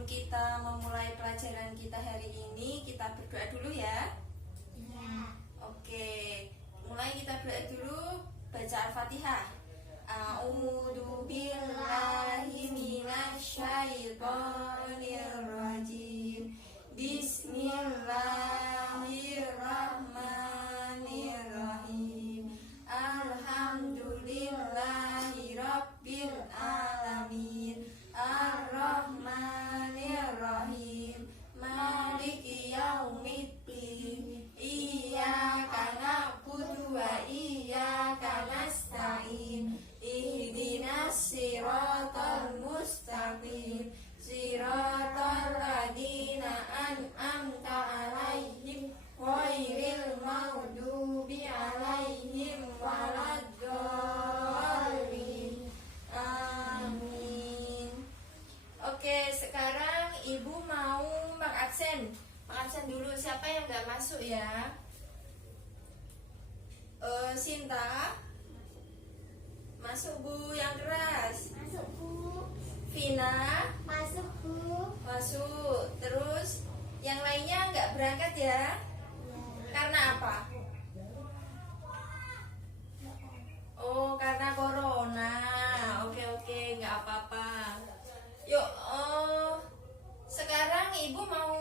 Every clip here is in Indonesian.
sebelum kita memulai pelajaran kita hari ini, kita berdoa dulu ya. Ya. Oke, mulai kita berdoa dulu. Baca Al-Fatihah. A'udzu billahi minasyaitonir rajim. Bismillahirrahmanirrahim. Alhamdulillahi rabbil alamin. Ar-Rahmanir-Rahim. Maliki yaumiddin. Iyyaka na'budu wa iyyaka nasta'in. Ihdinas siratal mustaqim. Siratal ladzina an'amta 'alaihim ghairil maghdubi 'alaihim waladdallin. Amin. Oke, sekarang Ibu mau mengabsen. Mengabsen dulu. Siapa yang nggak masuk ya? Sinta. Masuk Bu, yang keras. Masuk Bu. Vina. Masuk Bu. Masuk. Terus yang lainnya nggak berangkat ya? Karena apa? Oh, karena corona. Oke, nggak apa-apa. Yuk, sekarang Ibu mau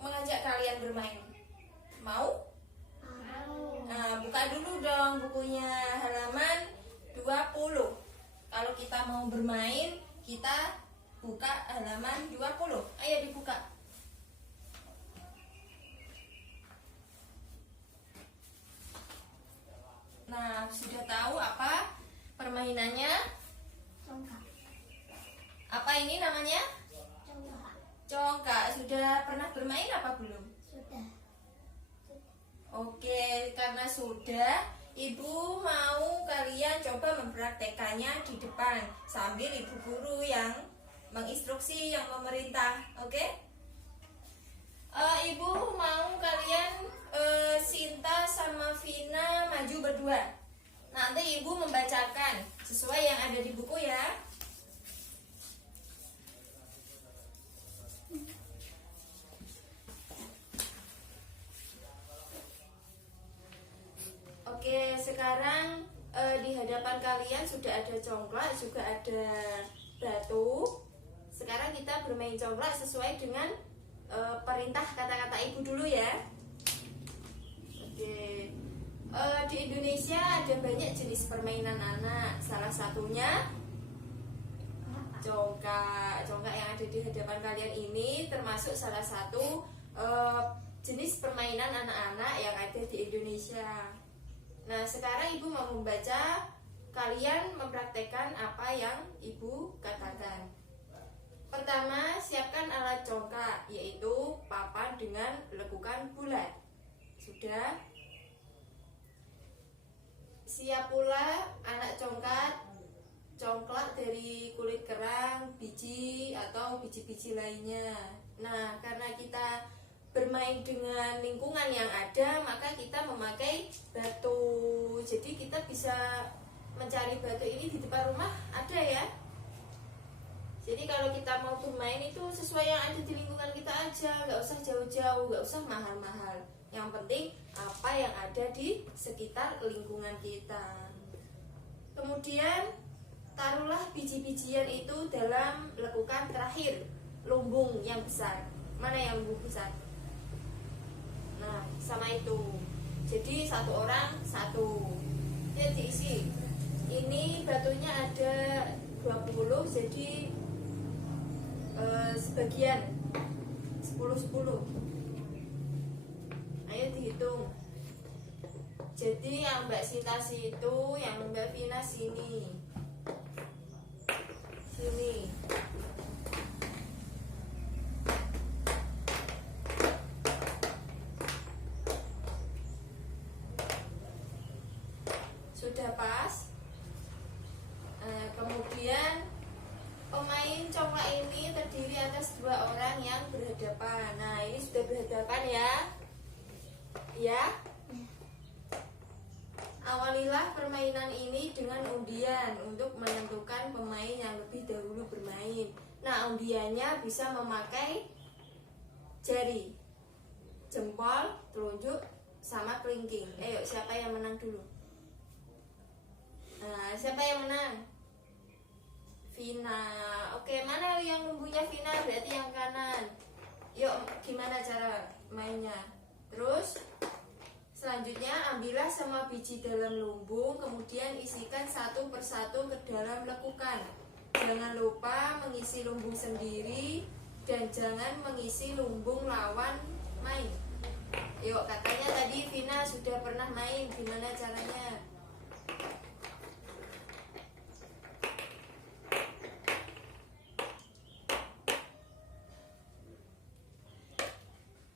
mengajak kalian bermain. Mau? Nah, buka dulu dong bukunya, halaman 20. Kalau kita mau bermain, kita buka halaman 20. Ayo dibuka. Nah, sudah tahu apa permainannya? Congkak. Apa ini namanya? Congkak. Congkak. Sudah pernah bermain apa belum? Sudah. Oke, karena sudah, Ibu mau kalian coba mempraktekannya di depan sambil Ibu guru yang menginstruksi, yang memerintah. Oke? Ibu mau kalian Sinta sama Vina maju berdua. Nanti Ibu membacakan sesuai yang ada di buku ya. Oke, sekarang di hadapan kalian sudah ada congklak, juga ada batu. Sekarang kita bermain congklak sesuai dengan perintah kata-kata Ibu dulu ya. Oke, di Indonesia ada banyak jenis permainan anak. Salah satunya congkak. Congkak yang ada di hadapan kalian ini termasuk salah satu jenis permainan anak-anak yang ada di Indonesia. Nah, sekarang Ibu mau membaca, kalian mempraktekkan apa yang Ibu katakan. Pertama, siapkan alat congkak, yaitu papan dengan lekukan bulat. Sudah? Siap pula anak congklak dari kulit kerang, biji, atau biji-biji lainnya. Nah, karena kita bermain dengan lingkungan yang ada, maka kita memakai batu. Jadi kita bisa mencari batu ini di depan rumah, ada ya. Jadi kalau kita mau bermain itu sesuai yang ada di lingkungan kita aja, nggak usah jauh-jauh, nggak usah mahal-mahal. Yang penting apa yang ada di sekitar lingkungan kita. Kemudian taruhlah biji-bijian itu dalam lekukan terakhir, lumbung yang besar. Mana yang lumbung besar? Nah, sama itu. Jadi satu orang satu. Dia diisi. Ini batunya ada 20, jadi sebagian 10-10. Ayo dihitung. Jadi yang Mbak Sinta situ, yang Mbak Vina sini. Sini. Sudah pas. Kemudian pemain congklak ini terdiri atas dua orang yang berhadapan. Nah, ini sudah berhadapan ya. Ya. Awalilah permainan ini dengan undian untuk menentukan pemain yang lebih dahulu bermain. Nah, undiannya bisa memakai jari, jempol, telunjuk, sama kelingking. Ayo, siapa yang menang dulu? Nah, siapa yang menang? Vina. Oke, mana yang lumbunya Vina? Berarti yang kanan. Yuk, gimana cara mainnya? Terus selanjutnya ambillah semua biji dalam lumbung, kemudian isikan satu persatu ke dalam lekukan. Jangan lupa mengisi lumbung sendiri dan jangan mengisi lumbung lawan main. Yuk, katanya tadi Vina sudah pernah main, gimana caranya?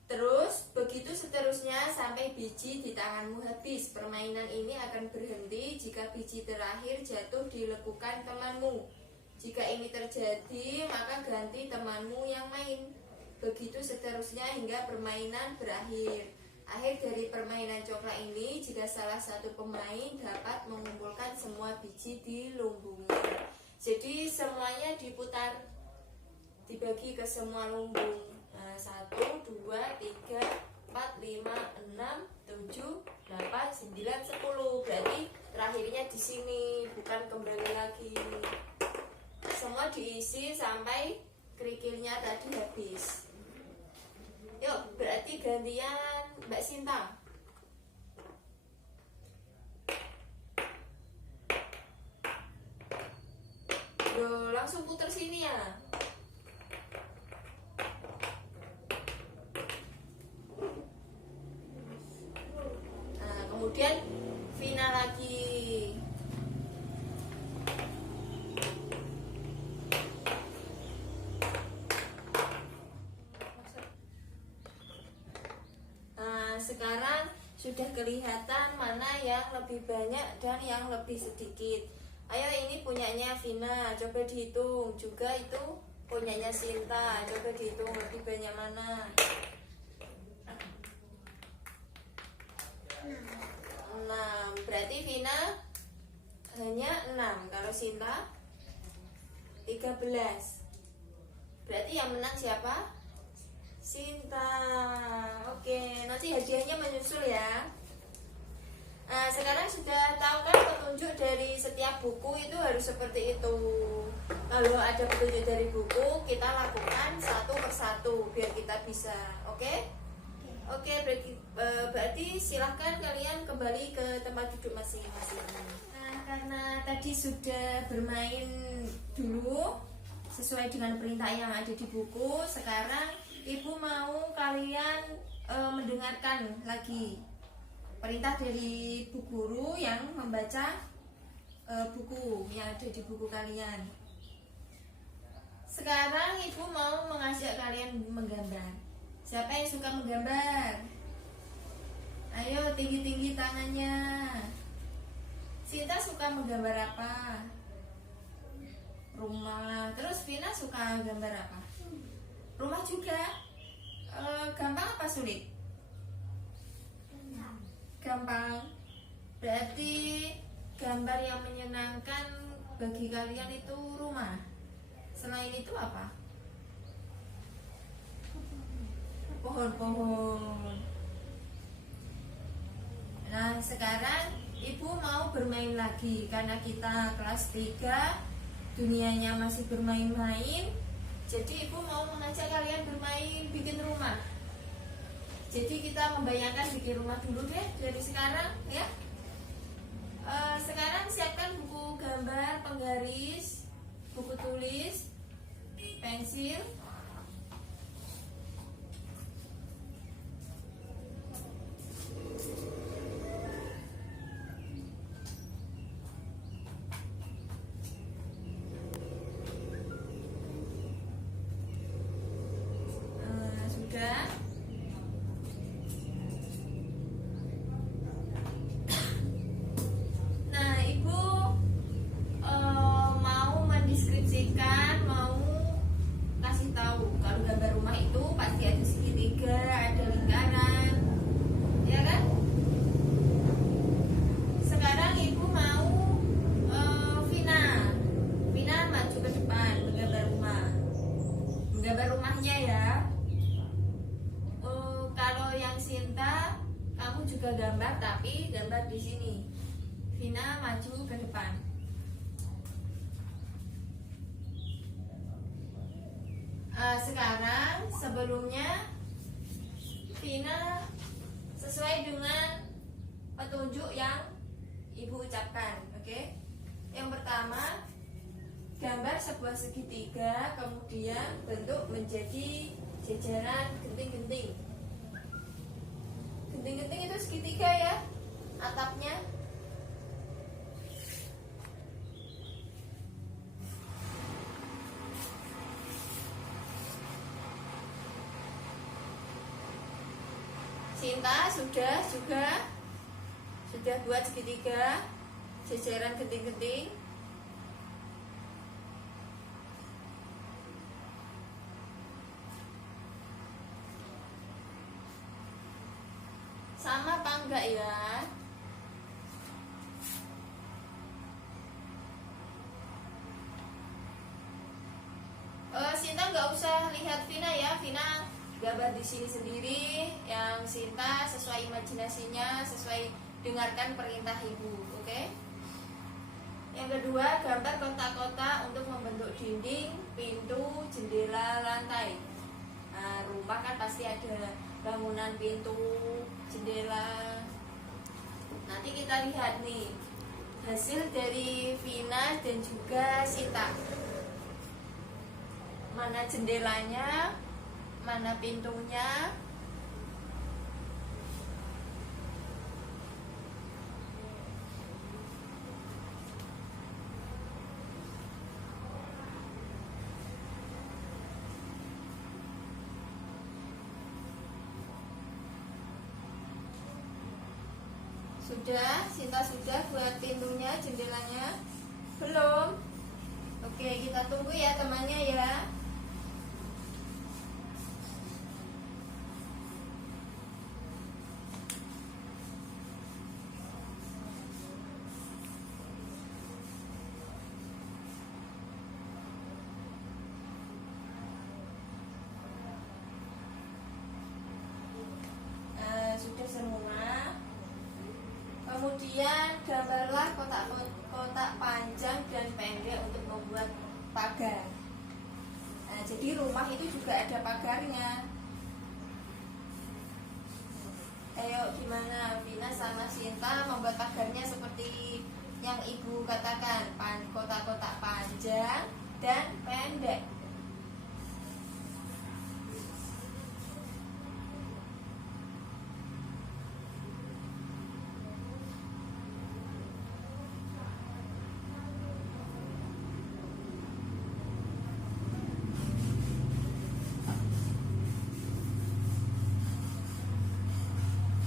Terus begitu seterusnya sampai biji di tanganmu habis. Permainan ini akan berhenti jika biji terakhir jatuh di lekukan temanmu. Jika ini terjadi, maka ganti temanmu yang main. Begitu seterusnya hingga permainan berakhir. Akhir dari permainan congklak ini, jika salah satu pemain dapat mengumpulkan semua biji di lumbungnya. Jadi semuanya diputar, dibagi ke semua lumbung. Nah, 1, 2, 3, 4, 5, 6, 7, 8, 9, 10. Berarti terakhirnya di sini, bukan kembali lagi. Semua diisi sampai kerikilnya tadi habis. Yuk, berarti gantian Mbak Sinta. Yo, langsung putar sini ya. Nah, kemudian Vina lagi. Sekarang sudah kelihatan mana yang lebih banyak dan yang lebih sedikit. Ayo, ini punyanya Vina, coba dihitung. Juga itu punyanya Sinta, coba dihitung lebih banyak mana. 6. Berarti Vina hanya 6. Kalau Sinta 13. Berarti yang menang siapa? Sinta. Oke, nanti hadiahnya menyusul ya. Nah, sekarang sudah tahu kan petunjuk dari setiap buku itu harus seperti itu. Kalau ada petunjuk dari buku, kita lakukan satu persatu biar kita bisa. Oke? Oke, berarti silahkan kalian kembali ke tempat duduk masing-masing. Nah, karena tadi sudah bermain dulu sesuai dengan perintah yang ada di buku, sekarang Ibu mau kalian mendengarkan lagi perintah dari Bu Guru yang membaca buku yang ada di buku kalian. Sekarang Ibu mau mengajak kalian menggambar. Siapa yang suka menggambar? Ayo, tinggi-tinggi tangannya. Sinta suka menggambar apa? Rumah. Terus Vina suka gambar apa? Rumah juga. Gampang apa sulit? Gampang. Berarti gambar yang menyenangkan bagi kalian itu rumah. Selain itu apa? Pohon-pohon. Nah, sekarang Ibu mau bermain lagi karena kita kelas 3, dunianya masih bermain-main. Jadi Ibu mau mengajak kalian bermain bikin rumah. Jadi kita membayangkan bikin rumah dulu deh dari sekarang ya. Sekarang siapkan buku gambar, penggaris, buku tulis, pensil. Sudah. Nah, Ibu mau mendeskripsikan, mau kasih tahu di sini. Vina maju ke depan. Sekarang sebelumnya Vina sesuai dengan petunjuk yang Ibu ucapkan, oke? Yang pertama, gambar sebuah segitiga, kemudian bentuk menjadi jajaran genting-genting. Genting-genting itu segitiga ya, atapnya. Sinta sudah buat segitiga, jajaran genting-genting. Sama apa enggak ya? Sinta nggak usah lihat Vina ya, Vina gambar di sini sendiri. Yang Sinta sesuai imajinasinya, sesuai dengarkan perintah ibu, oke? Yang kedua, gambar kotak-kotak untuk membentuk dinding, pintu, jendela, lantai. Nah, rumah kan pasti ada bangunan, pintu, jendela. Nanti kita lihat nih hasil dari Vina dan juga Sinta. Mana jendelanya, mana pintunya. Sudah, Sinta sudah buat pintunya, jendelanya? Belum? Oke, kita tunggu ya temannya ya. Sudah semua. Kemudian gambarlah kotak-kotak panjang dan pendek untuk membuat pagar. Nah, jadi rumah itu juga ada pagarnya. Ayo gimana Vina sama Sinta membuat pagarnya seperti yang ibu katakan, kotak-kotak panjang dan pendek.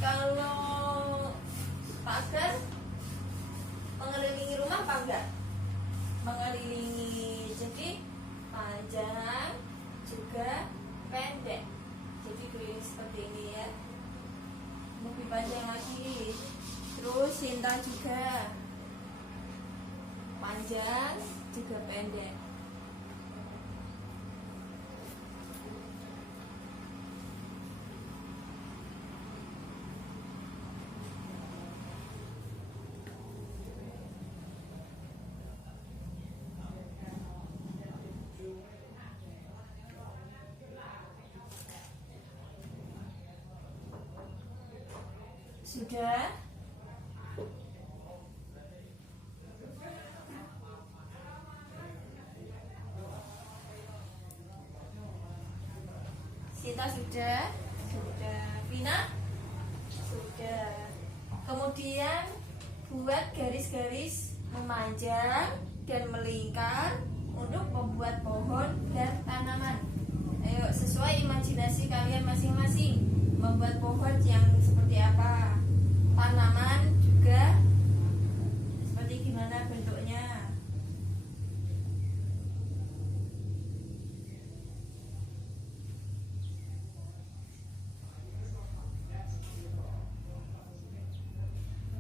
Kalau pagar mengelilingi rumah apa enggak? Mengelilingi, jadi panjang juga pendek. Jadi keliling seperti ini ya. Lebih panjang lagi. Terus Sinta juga panjang juga pendek. Sudah? Sinta sudah? Sudah. Vina? Sudah. Kemudian buat garis-garis memanjang dan melingkar untuk membuat pohon dan tanaman. Ayo sesuai imajinasi kalian masing-masing. Membuat pohon yang seperti apa? Tanaman juga seperti gimana bentuknya?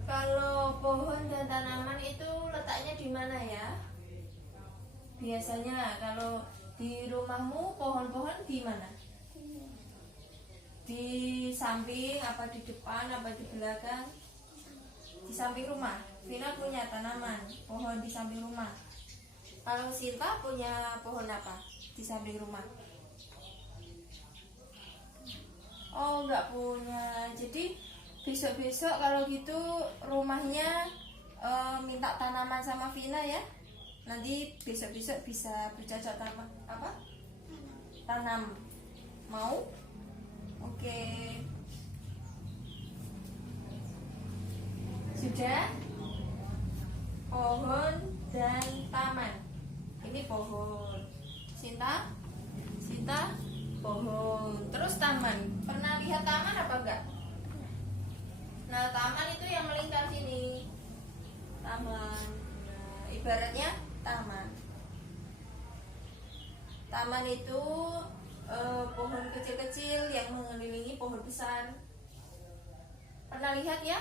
Kalau pohon dan tanaman itu letaknya di mana ya? Biasanya kalau di rumahmu pohon-pohon di mana? Di samping, apa di depan, apa di belakang? Di di samping rumah. Vina punya tanaman, pohon di samping rumah. Kalau Sinta punya pohon apa di samping rumah? Oh, nggak punya. Jadi besok-besok kalau gitu rumahnya minta tanaman sama Vina ya. Nanti besok-besok bisa bercocok tanam apa? Tanam. Mau? Oke. Sudah? Pohon dan taman. Ini pohon. Sinta? Sinta? Pohon. Terus taman. Pernah lihat taman apa enggak? Nah, taman itu yang melingkar sini. Taman. Nah, ibaratnya taman. Taman itu pohon kecil-kecil yang mengelilingi pohon besar. Pernah lihat ya?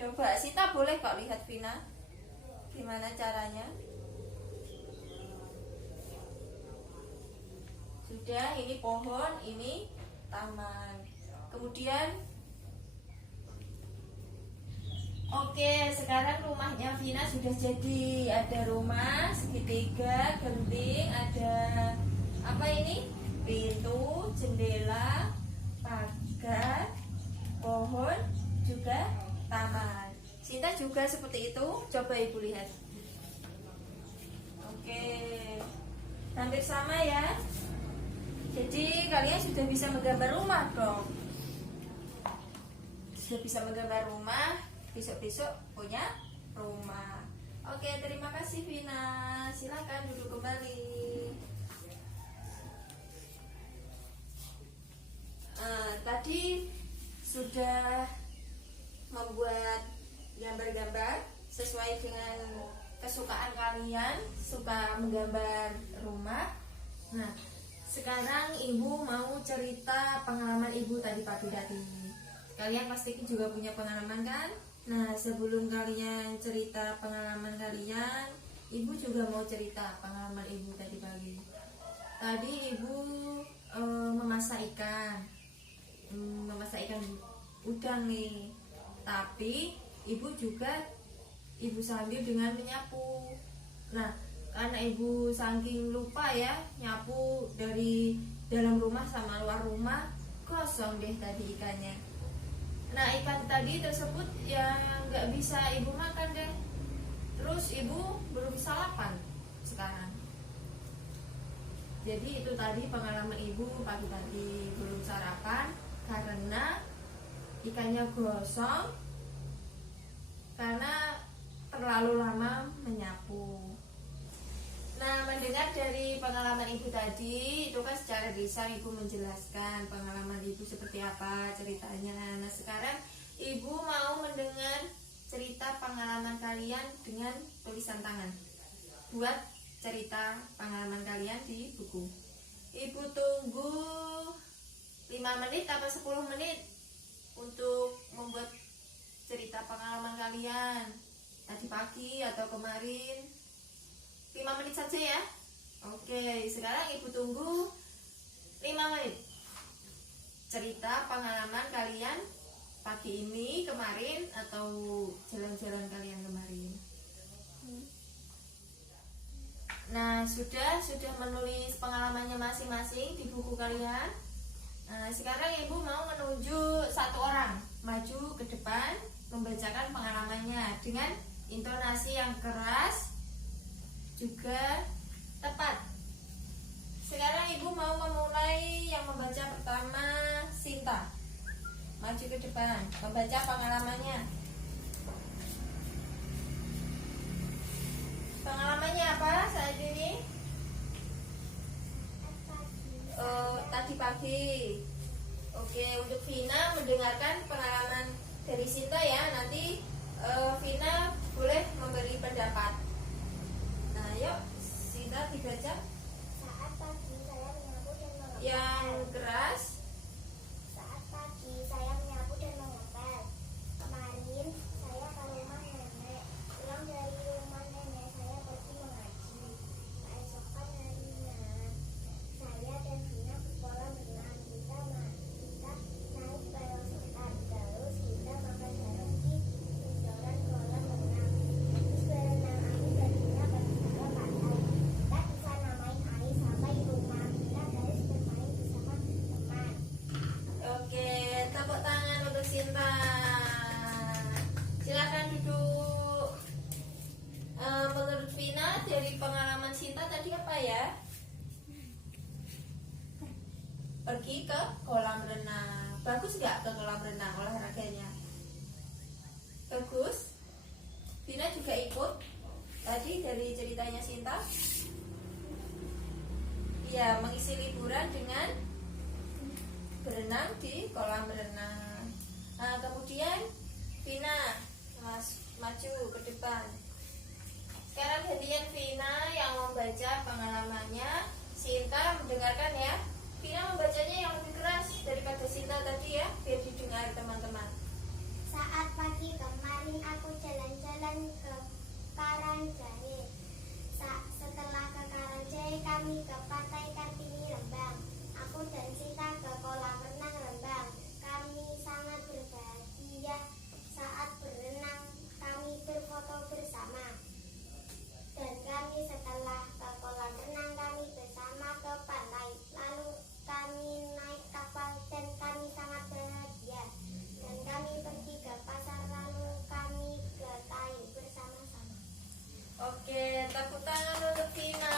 Coba Sita boleh kok lihat Vina. Gimana caranya? Sudah, ini pohon, ini taman. Kemudian oke, sekarang rumahnya Vina sudah jadi. Ada rumah segitiga, genting, ada apa ini? Pintu, jendela, pagar, pohon, juga taman. Sinta juga seperti itu. Coba ibu lihat. Oke, hampir sama ya. Jadi kalian sudah bisa menggambar rumah dong. Sudah bisa menggambar rumah. Besok-besok punya rumah. Oke, terima kasih Vina. Silakan duduk kembali. Tadi sudah membuat gambar-gambar sesuai dengan kesukaan kalian, suka menggambar rumah. Nah, sekarang ibu mau cerita pengalaman ibu tadi pagi tadi. Kalian pasti juga punya pengalaman kan? Nah, sebelum kalian cerita pengalaman kalian, ibu juga mau cerita pengalaman ibu tadi pagi. Tadi ibu memasak ikan, udang nih. Tapi ibu sambil dengan menyapu. Nah, karena ibu saking lupa ya nyapu dari dalam rumah sama luar rumah, kosong deh tadi ikannya. Nah, ikan tadi tersebut yang nggak bisa ibu makan deh. Terus ibu belum sarapan sekarang. Jadi itu tadi pengalaman ibu pagi tadi belum sarapan karena ikannya gosong karena terlalu lama menyapu. Nah, mendengar dari pengalaman ibu tadi, itu kan secara lisan ibu menjelaskan pengalaman ibu seperti apa ceritanya. Nah, sekarang ibu mau mendengar cerita pengalaman kalian dengan tulisan tangan. Buat cerita pengalaman kalian di buku. Ibu tunggu 5 menit atau 10 menit untuk membuat cerita pengalaman kalian tadi pagi atau kemarin. 5 menit saja ya. Oke, sekarang ibu tunggu 5 menit. Cerita pengalaman kalian pagi ini, kemarin, atau jalan-jalan kalian kemarin. Nah, sudah menulis pengalamannya masing-masing di buku kalian. Nah, sekarang ibu mau menunjuk satu orang maju ke depan membacakan pengalamannya dengan intonasi yang keras juga tepat. Sekarang ibu mau memulai yang membaca pertama. Sinta maju ke depan membaca pengalamannya. Pengalamannya apa saat ini? Tadi pagi. Oke, untuk Vina mendengarkan pengalaman dari Sinta ya. Nanti Vina boleh memberi pendapat. Nah, yuk Sinta dibaca. Saat pagi saya menyapu dan mengepel. Yang keras. Saat pagi saya menyapu dan mengepel. Kemarin saya ke rumah nenek. Pulang dari rumah nenek saya pergi mengaji. Keesokan harinya saya dan Vina ke kolam renang. Kita naik balon ya? Pergi ke kolam renang. Bagus nggak ke kolam renang olahraganya? Bagus. Vina juga ikut tadi dari ceritanya Sinta. Ya, mengisi liburan dengan berenang di kolam renang. Nah, kemudian Vina maju ke depan. Sekarang gantian Vina yang membaca pengalamannya. Sinta mendengarkan ya. Vina membacanya yang lebih keras daripada Sinta tadi ya, biar didengar teman-teman. Saat pagi kemarin aku jalan-jalan ke Karangjahe. Setelah ke Karangjahe kami ke Pantai Kartini Lembang. Aku dan Sinta ke kolam renang Lembang. Kami sangat berbahagia saat berenang. Kami berfoto bersama. Dan kami setelah ke kolam renang kami bersama ke pantai. Lalu kami naik kapal dan kami sangat bahagia. Dan kami pergi ke pasar lalu kami ke Tai bersama-sama. Oke, tepuk tangan untuk Vina.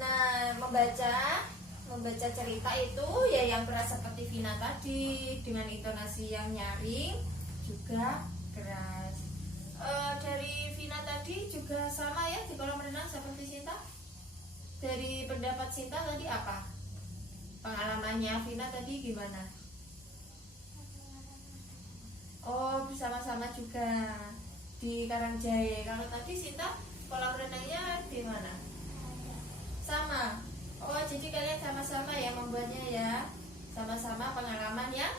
Nah, membaca cerita itu ya yang keras seperti Vina tadi, dengan intonasi yang nyaring juga keras. Dari Vina tadi juga sama ya di kolam renang seperti Sinta. Dari pendapat Sinta tadi apa? Pengalamannya Vina tadi gimana? Oh, bersama-sama juga di Karangjahe. Kalau tadi Sinta kolam renangnya di mana? Sama. Oh, jadi kalian sama-sama ya membuatnya ya. Sama-sama pengalaman yang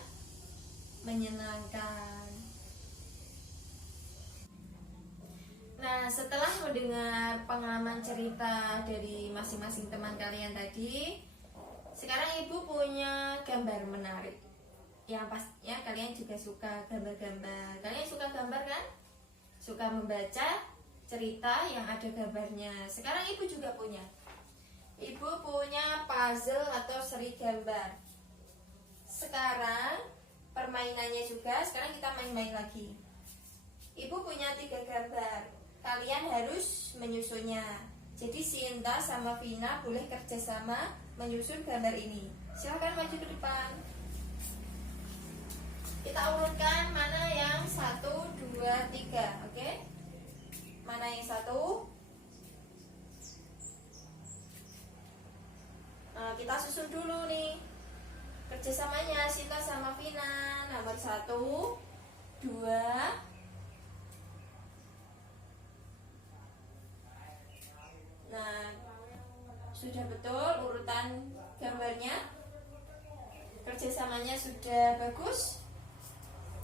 menyenangkan. Nah, setelah mendengar pengalaman cerita dari masing-masing teman kalian tadi, sekarang Ibu punya gambar menarik. Yang pastinya kalian juga suka gambar-gambar. Kalian suka gambar kan? Suka membaca cerita yang ada gambarnya. Sekarang Ibu juga punya. Ibu punya puzzle atau seri gambar. Sekarang permainannya juga, sekarang kita main-main lagi. Ibu punya 3 gambar. Kalian harus menyusunnya. Jadi Sinta sama Vina boleh kerjasama menyusun gambar ini. Silahkan maju ke depan. Kita urutkan mana yang 1, 2, 3. Oke? Mana yang 1? Nah, kita susun dulu nih kerjasamanya Sinta sama Vina. Nomor 1, 2. Nah, sudah betul urutan gambarnya. Kerjasamanya sudah bagus.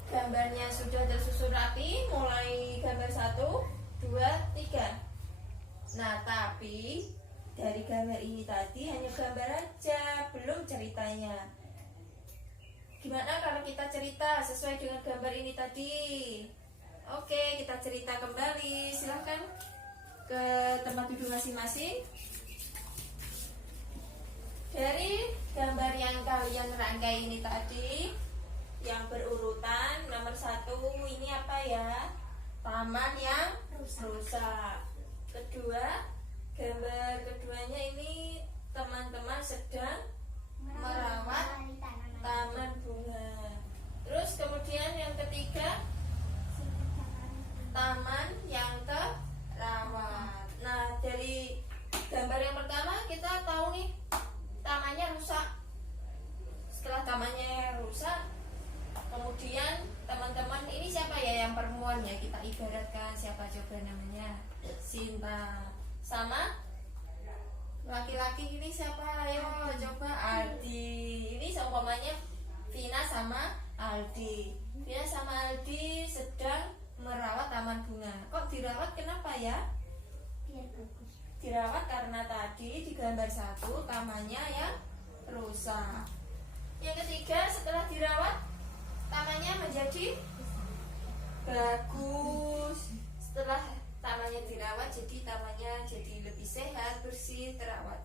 Gambarnya sudah tersusun rapi. Mulai gambar 1, 2, 3. Nah, tapi dari gambar ini tadi hanya gambar aja, belum ceritanya. Gimana kalau kita cerita sesuai dengan gambar ini tadi? Oke, kita cerita kembali. Silahkan ke tempat duduk masing-masing. Dari gambar yang kalian rangkai ini tadi, yang berurutan nomor 1 ini apa ya? Taman yang rusak. Kedua, gambar keduanya ini teman-teman sedang merawat taman bunga. Terus kemudian yang ketiga, taman yang terawat. Nah, dari gambar yang pertama kita tahu nih tamannya rusak. Setelah tamannya rusak, kemudian teman-teman ini siapa ya yang perempuan ya, kita ibaratkan siapa coba namanya? Sinta. Sama laki-laki ini siapa? Ayo coba Aldi. Ini seumpamanya Vina sama Aldi. Vina sama Aldi sedang merawat taman bunga. Kok dirawat kenapa ya? Biar bagus. Dirawat karena tadi di gambar 1 tamannya yang rusak. Yang ketiga, setelah dirawat tamannya menjadi bagus. Setelah tamannya dirawat, jadi tamannya jadi lebih sehat, bersih, terawat.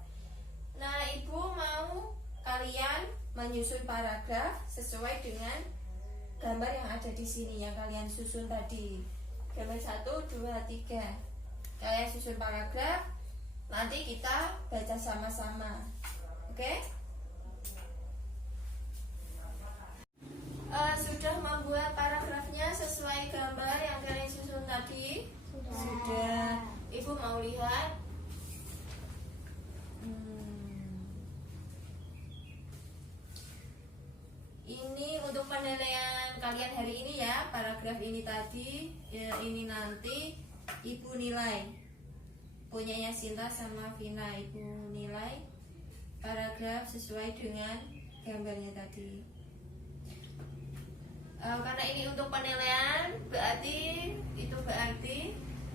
Nah, Ibu mau kalian menyusun paragraf sesuai dengan gambar yang ada di sini yang kalian susun tadi. Gambar 1, 2, 3. Kalian susun paragraf, Nanti kita baca sama-sama. Oke? Sudah membuat paragrafnya sesuai gambar yang kalian susun tadi? Sudah. Ibu mau lihat. Ini untuk penilaian kalian hari ini ya. Paragraf ini tadi ya, ini nanti Ibu nilai. Punyanya Sinta sama Vina. Ibu nilai paragraf sesuai dengan gambarnya tadi. Karena ini untuk penilaian, berarti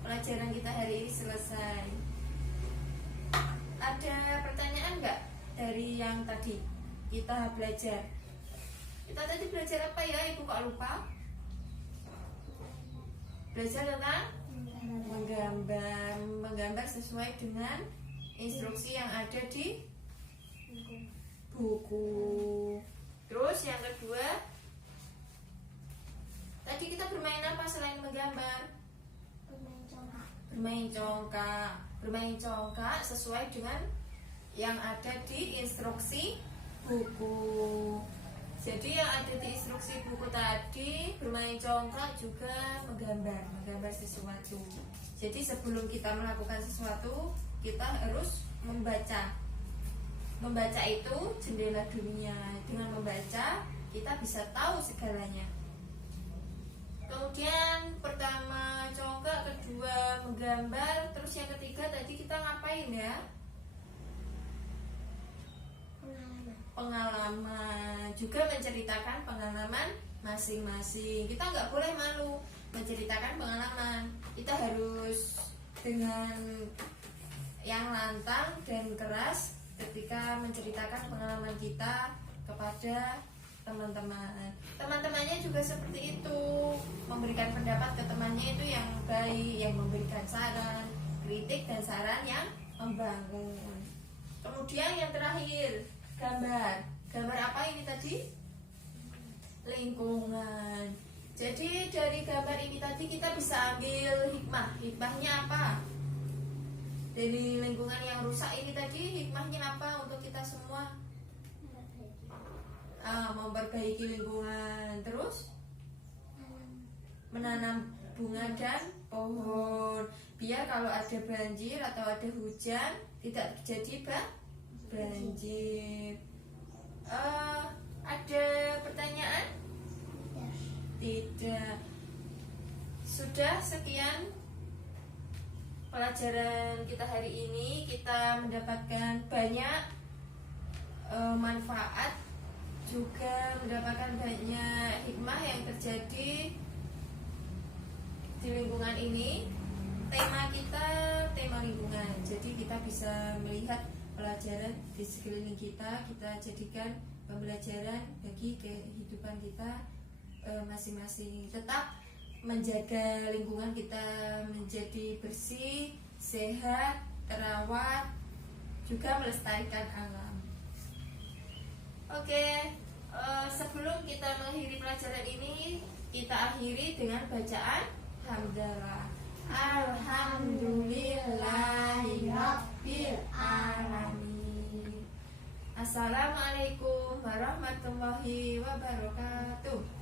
pelajaran kita hari ini selesai. Ada pertanyaan nggak dari yang tadi kita belajar? Kita tadi belajar apa ya? Ibu kok lupa? Belajar tentang menggambar sesuai dengan instruksi yang ada di buku. Terus yang kedua, tadi kita bermain apa selain menggambar? Bermain congkak sesuai dengan yang ada di instruksi buku. Jadi yang ada di instruksi buku tadi, bermain congkak juga menggambar sesuatu. Jadi sebelum kita melakukan sesuatu, kita harus membaca. Membaca itu jendela dunia. Dengan membaca, kita bisa tahu segalanya. Kemudian pertama congkak, kedua menggambar, terus yang ketiga tadi kita ngapain ya? Pengalaman. Juga menceritakan pengalaman masing-masing. Kita nggak boleh malu menceritakan pengalaman. Kita harus dengan yang lantang dan keras ketika menceritakan pengalaman kita kepada teman-teman. Teman-temannya juga seperti itu, memberikan pendapat ke temannya itu yang baik, yang memberikan saran, kritik dan saran yang membangun. Kemudian yang terakhir, gambar. Gambar apa ini tadi? Lingkungan. Jadi dari gambar ini tadi kita bisa ambil hikmah. Hikmahnya apa? Dari lingkungan yang rusak ini tadi, hikmahnya apa untuk kita semua? Memperbaiki lingkungan. Terus menanam bunga dan pohon, biar kalau ada banjir atau ada hujan tidak terjadi banjir. Ada pertanyaan? Tidak. Sudah sekian pelajaran kita hari ini. Kita mendapatkan banyak manfaat, juga mendapatkan banyak hikmah yang terjadi di lingkungan ini. Tema kita tema lingkungan. Jadi kita bisa melihat pelajaran di sekeliling kita jadikan pembelajaran bagi kehidupan kita masing-masing. Tetap menjaga lingkungan kita menjadi bersih, sehat, terawat, juga melestarikan alam. Oke, sebelum kita mengakhiri pelajaran ini, kita akhiri dengan bacaan hamdalah. Alhamdulillahirabbil alamin. Assalamualaikum warahmatullahi wabarakatuh.